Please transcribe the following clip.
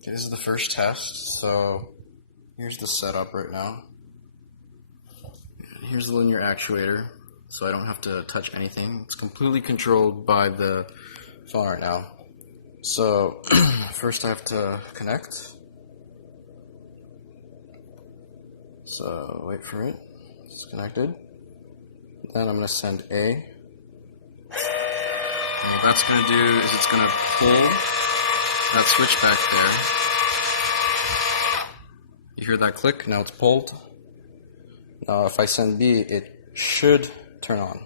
Okay, this is the first test, so here's the setup right now. Here's the linear actuator, so I don't have to touch anything. It's completely controlled by the phone right now. So first I have to connect. So wait for it. It's connected. Then I'm going to send A. And what that's going to do is it's going to pull that switch back there. You hear that click? Now it's pulled. Now if I send B, it should turn on.